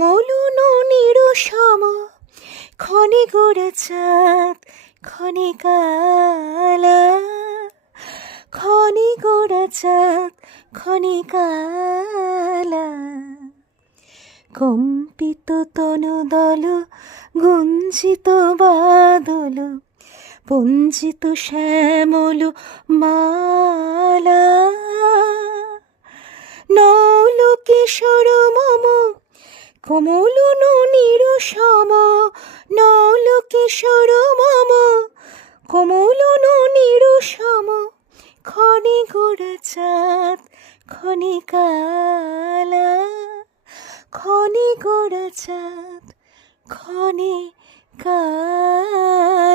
কমলননির সম ক্ষণে গোড়া চাঁদ ক্ষণে কালা, ক্ষণে গোড়া চাঁদ ক্ষণে কালা। কম্পিত তনুদল গুঞ্জিত বাদল পঞ্জিত শ্যামল মালা। নল কিশোর মম কমলননির সম, নল কিশোর মম কমলননির সম ক্ষণে গোড়া চাঁদ ক্ষণে কালা, ক্ষণে গোড়া চাঁদ ক্ষণে কালা।